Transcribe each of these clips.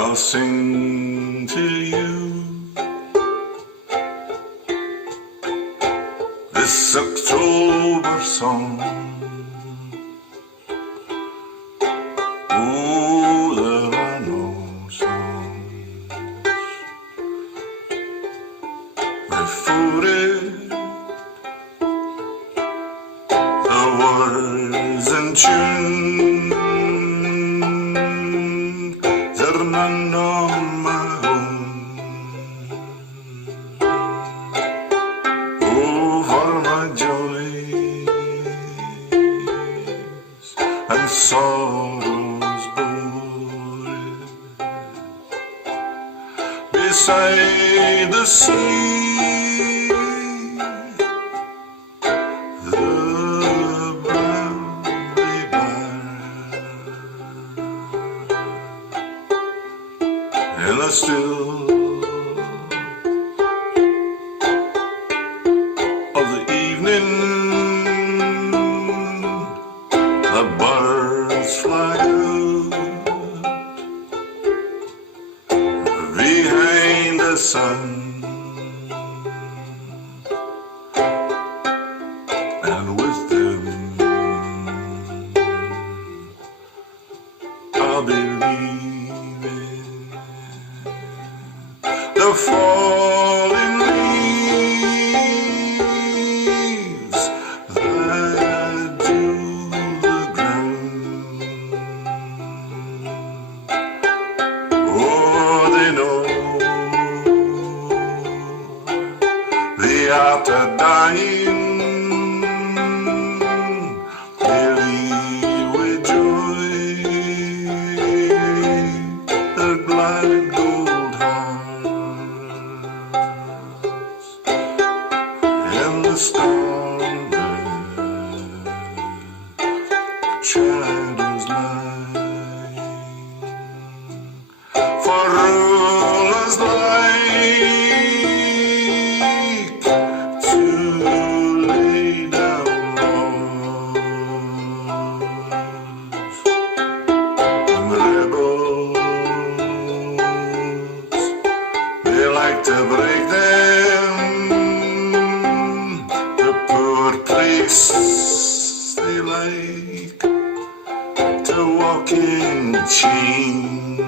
I'll sing to you this October song. Oh, there are no songs refuted, the words in tune, they're none of my own. Oh, for my joys and sorrows buried beside the sea, the Bramley Bar, in the still of the evening, the birds fly out behind the sun, and with them I'll be leaving the falling leaves that dew the ground. Oh, they know the after dying, they leave with joy their blinded gold hearts in the starlit shadows lying. For rulers like to lay down laws, and rebels, they like to break them. The poor priests, they like to walk in chains.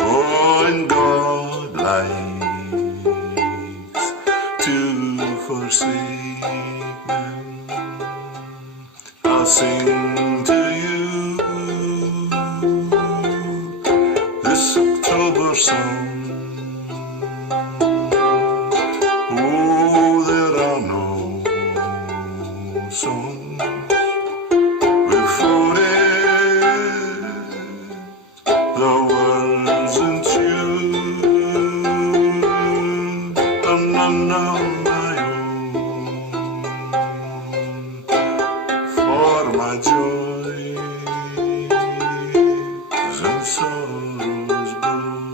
Oh, and God likes to forsake them. I'll sing to you this October song. Oh, there are no songs refuted, the words in tune, and none of my own. For my joys and sorrows blue.